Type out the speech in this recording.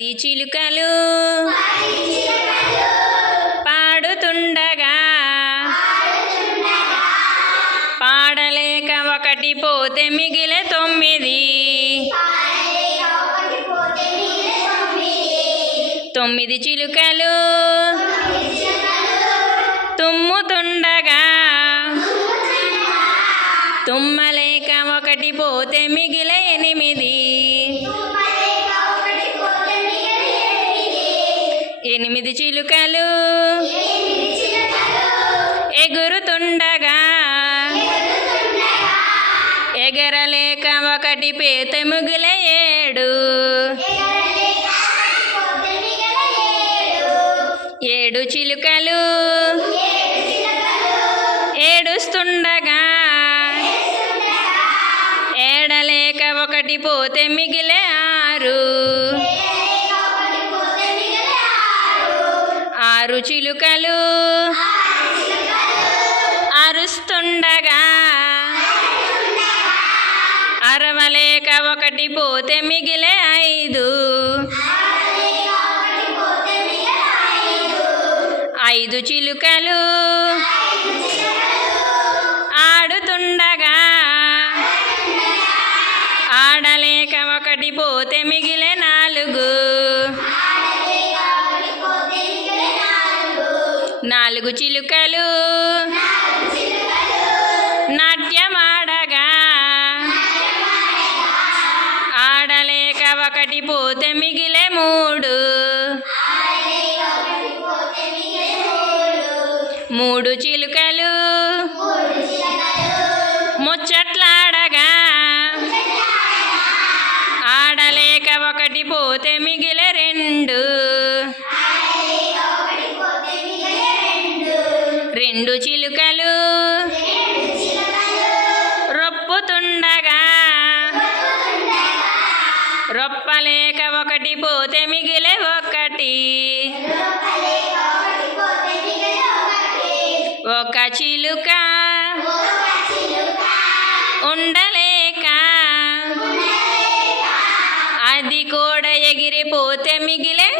ఈ చిలుకలు పాడుతుండగా పాడలేక ఒకటి పోతే మిగిలే 9. 9 చిలుకలు తుమ్ముతుండగా తుమ్మలేక ఒకటి పోతే మిగిలే 8. 8 చిలుకలు ఎగురుతుండగా ఎగరలేక ఒకటి పోతే మిగిలే 7. 7 చిలుకలు ఏడుస్తుండగా ఏడలేక ఒకటి పోతే మిగిలే 6. 6 చిలుకలు అరుస్తుండగా అరవలేక ఒకటి పోతే మిగిలే 5. 5 చిలుకలు ఆడుతుండగా ఆడలేక ఒకటి పోతే మిగిలే 4. 4 చిలుకలు నాట్యమాడగా ఆడలేక ఒకటి పోతే మిగిలే 3. 3 చిలుకలు ముచ్చట్లాడగా ఆడలేక ఒకటి పోతే మిగిలే 2. 2 చిలుకలు రొప్పుతుండగా రొప్పలేక ఒకటి పోతే మిగిలే 1. 1 చిలుక ఉండలేక అది కూడా ఎగిరిపోతే మిగిలే